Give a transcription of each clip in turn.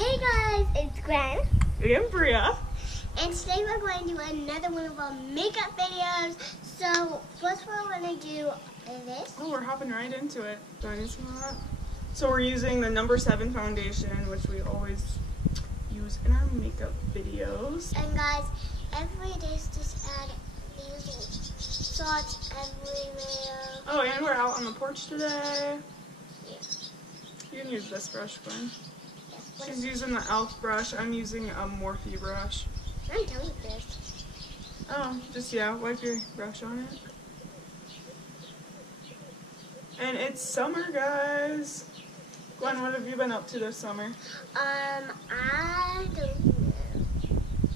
Hey guys, it's Gwen. Ambrea. And today we're going to do another one of our makeup videos. So first we're going to do this. Oh, we're hopping right into it. Do I need some of that? So we're using the number 7 foundation, which we always use in our makeup videos. And guys, every day just add these dots everywhere. Oh, and we're out on the porch today. Yeah. You can use this brush, Gwen. Yes, She's using the e.l.f. brush. I'm using a Morphe brush. I'm done with this. Oh, just, yeah, wipe your brush on it. And it's summer, guys. Gwen, what have you been up to this summer? I don't know.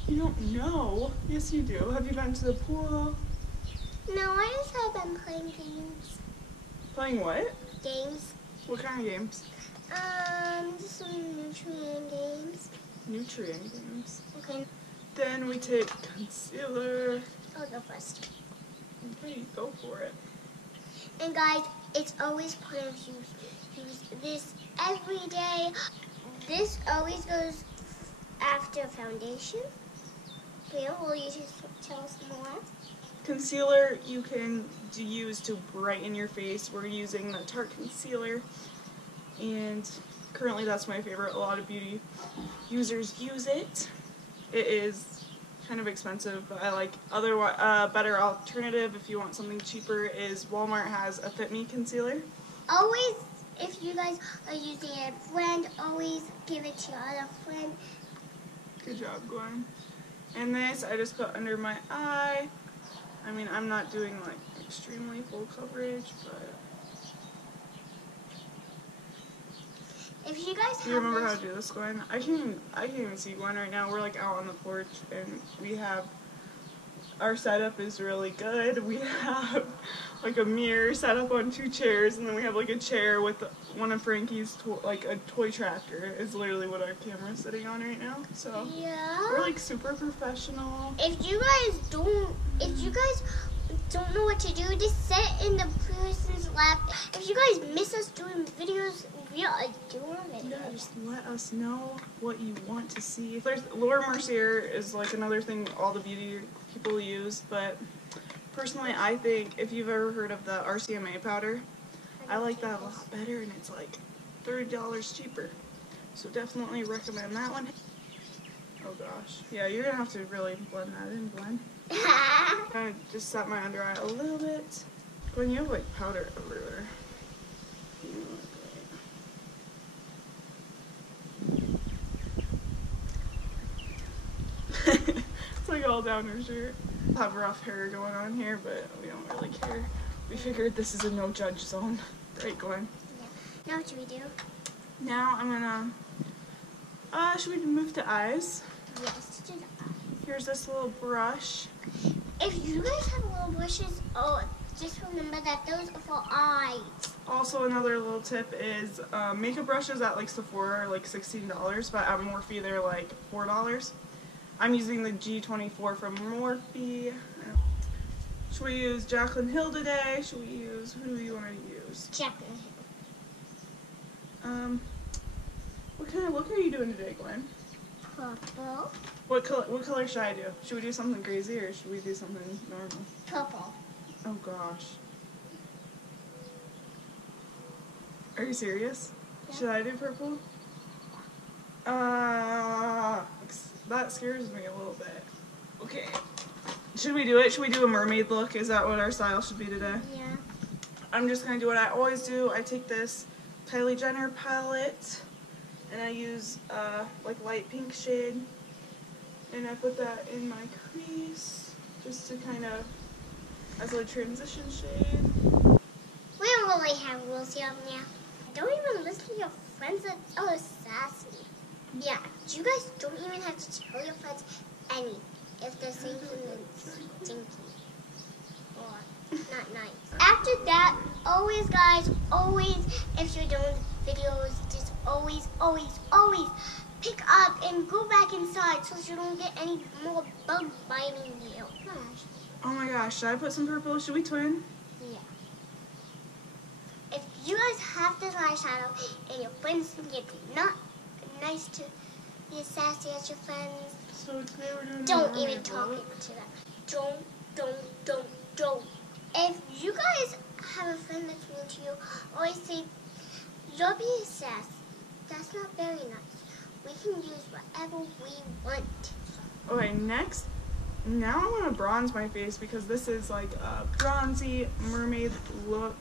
You don't know? Yes, you do. Have you been to the pool? No, I just have been playing games. Playing what? Games. What kind of games? Just some nutrient games. Nutrient games. Okay. Then we take concealer. I'll go first. Okay, go for it. And guys, it's always important to use this every day. This always goes after foundation. Leah, will you just tell us more? Concealer you can use to brighten your face. We're using the Tarte concealer, and currently that's my favorite. A lot of beauty users use it. It is kind of expensive, but I like better alternative if you want something cheaper is Walmart has a Fit Me concealer. Always, if you guys are using a friend, always give it to your other friend. Good job, Gwen. And this I just put under my eye. I mean, I'm not doing like extremely full coverage, but if you guys do you remember how to do this, Gwen? I can't even see Gwen right now. We're like out on the porch, and we have our setup is really good. We have like a mirror set up on 2 chairs, and then we have like a chair with one of Frankie's like a toy tractor is literally what our camera's sitting on right now. So yeah, we're like super professional. If you guys don't know what to do, just sit in the person's lap. If you guys miss us doing videos, we are doing videos. Yeah, just let us know what you want to see. There's Laura Mercier is like another thing all the beauty people use, but personally I think if you've ever heard of the RCMA powder, I like that a lot better, and it's like $30 cheaper. So definitely recommend that one. Oh gosh. Yeah, you're gonna have to really blend that in, Gwen. I just set my under eye a little bit. Gwen, you have like powder everywhere. It's like all down her shirt. I have rough hair going on here, but we don't really care. We figured this is a no judge zone. Right, Gwen? Yeah. Now what should we do? Now I'm gonna, should we move to eyes? Yes, do that. Here's this little brush. If you guys have little brushes, just remember that those are for eyes. Also, another little tip is makeup brushes at like Sephora are like $16, but at Morphe they're like $4. I'm using the G24 from Morphe. Should we use Jaclyn Hill today? Should we use, who do you want to use? Jaclyn Hill. What kind of look are you doing today, Gwen? Purple. What color should I do? Should we do something crazy or should we do something normal? Purple. Oh gosh. Are you serious? Yeah. Should I do purple? That scares me a little bit. Okay. Should we do it? Should we do a mermaid look? Is that what our style should be today? Yeah. I'm just going to do what I always do. I take this Kylie Jenner palette and I use like light pink shade, and I put that in my crease just to kind of as a transition shade. We don't really have rules here now. Don't even listen to your friends that are sassy. Yeah, you guys don't even have to tell your friends if they're saying something stinky or not nice. After that, always guys, if you're doing videos, just always pick up and go back inside so you don't get any more bug biting you. Gosh. Oh my gosh, should I put some purple? Should we twin? Yeah. If you guys have this eyeshadow and your friends think it's not nice to be as sassy as your friends. So today we're doing Don't even talk to them. Don't. If you guys have a friend that's mean to you, always say, "You'll be sassy." That's not very nice. We can use whatever we want. Okay, next. Now I want to bronze my face because this is like a bronzy mermaid look.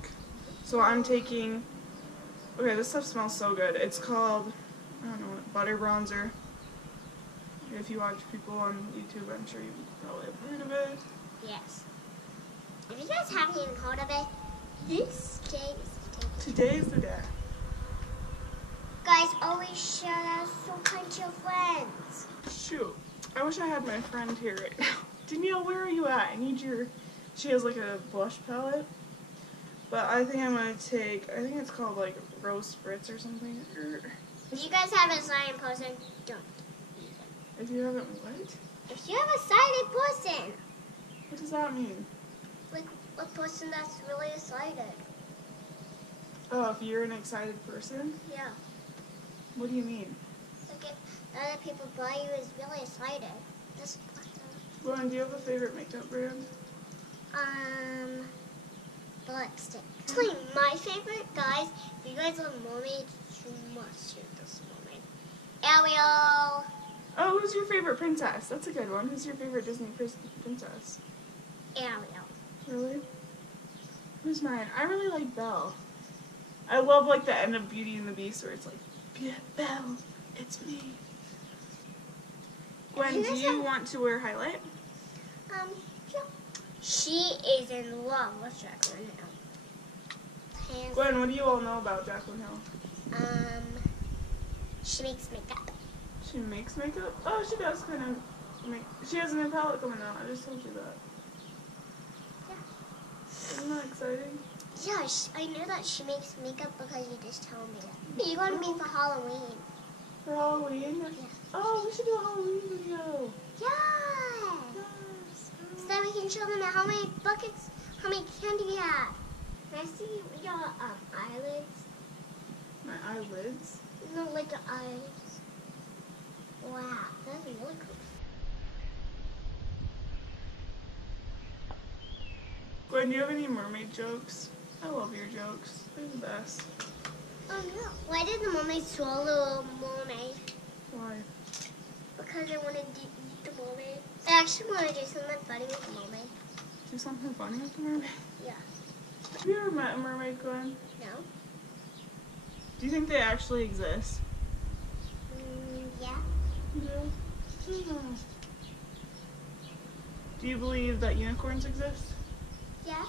So I'm taking, okay, this stuff smells so good. It's called, I don't know what, butter bronzer. If you watch people on YouTube, I'm sure you probably have heard of it. Yes. If you guys haven't even heard of it, this day is the day. Today is the day. Guys, always share that so kind to your friends. Shoot. I wish I had my friend here right now. Danielle, where are you at? I need your... She has like a blush palette. But I think I'm going to take... I think it's called like Rose Spritz or something. If you guys have a silent person, don't use it. If you haven't what? If you have a silent person. What does that mean? Like a person that's really excited. Oh, if you're an excited person? Yeah. What do you mean? Like if other people buy you is really excited. This Lauren, do you have a favorite makeup brand? the lipstick. Actually, my favorite, guys, if you guys love Mermaid, you must shoot this Mermaid. Ariel. Oh, who's your favorite princess? That's a good one. Who's your favorite Disney princess? Ariel. Really? Who's mine? I really like Belle. I love like the end of Beauty and the Beast where it's like, Belle, it's me. Gwen, do you want to wear highlight? Yeah. She is in love with Jacqueline Hill. Gwen, what do you all know about Jacqueline Hill? She makes makeup. She makes makeup? Oh, she does kind of make... She has a new palette coming out. I just told you that. Yeah. Isn't that exciting? Yeah, I know that she makes makeup because you just told me that. You're going to be for Halloween. For Halloween? Yeah. Oh, we should do a Halloween video. Yeah. Yes. So that we can show them how many buckets, how many candy we have. Can I see your eyelids? My eyelids? No, like your eyes. Wow, that's really cool. Gwen, do you have any mermaid jokes? I love your jokes. They're the best. Oh no. Why did the mermaid swallow a mermaid? Why? Because I wanted to eat the mermaid. I actually want to do something funny with the mermaid. Do something funny with the mermaid? Yeah. Have you ever met a mermaid, Gwen? No? Do you think they actually exist? Yeah. Yeah. Do you believe that unicorns exist? Yeah.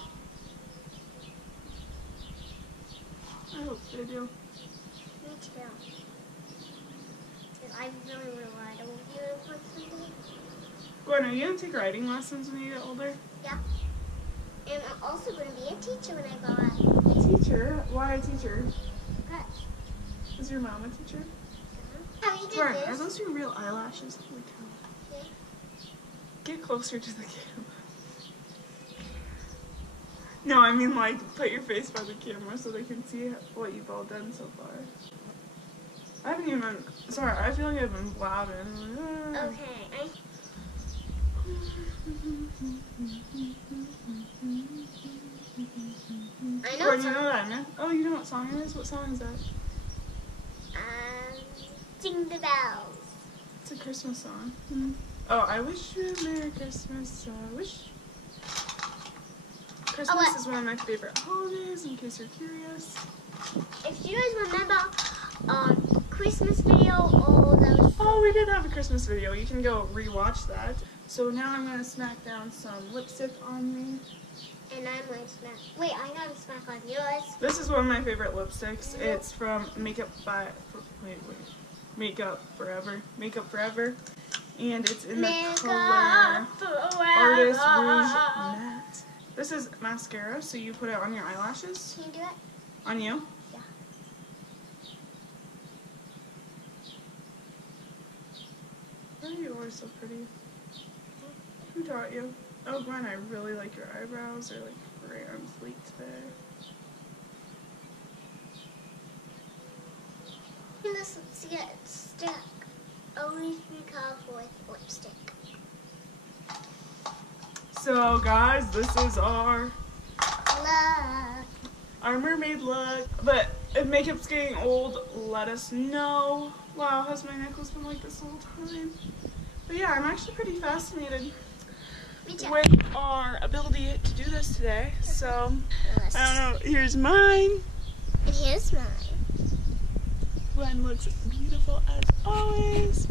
I hope they do. Me too. Because I really want to ride a unicorn someday. Gwen, are you going to take riding lessons when you get older? Yeah. And I'm also going to be a teacher when I grow up. A teacher? Why a teacher? Good. Is your mom a teacher? How you did Gwen, this? are those your real eyelashes? Holy cow. Yeah. Get closer to the camera. No, I mean like put your face by the camera so they can see what you've all done so far. I haven't even been, sorry, I feel like I've been blabbing. Okay. I know Gwen, you know that, man? Oh, you know what song it is? What song is that? Sing the bells. It's a Christmas song. Oh, I wish you a Merry Christmas. I wish. Christmas is one of my favorite holidays, in case you're curious. If you guys remember Christmas video, oh, that was Oh, we did have a Christmas video. You can go rewatch that. So now I'm going to smack down some lipstick on me. and I'm going to smack. Wait, I gotta smack on yours. This is one of my favorite lipsticks. It's from Makeup Forever. And it's in the color Artist Rouge Matte. This is mascara, so you put it on your eyelashes. Can you do it? On you? Yeah. Why are you always so pretty? Who taught you? Oh, Gwen, I really like your eyebrows. They're like great on fleek today. This get stuck. Oh always be colorful with lipstick. So guys, this is our Look. mermaid look. But if makeup's getting old, let us know. Wow, has my necklace been like this the whole time? But yeah, I'm actually pretty fascinated with our ability to do this today. So, I don't know, here's mine. And here's mine. Mine looks beautiful as always.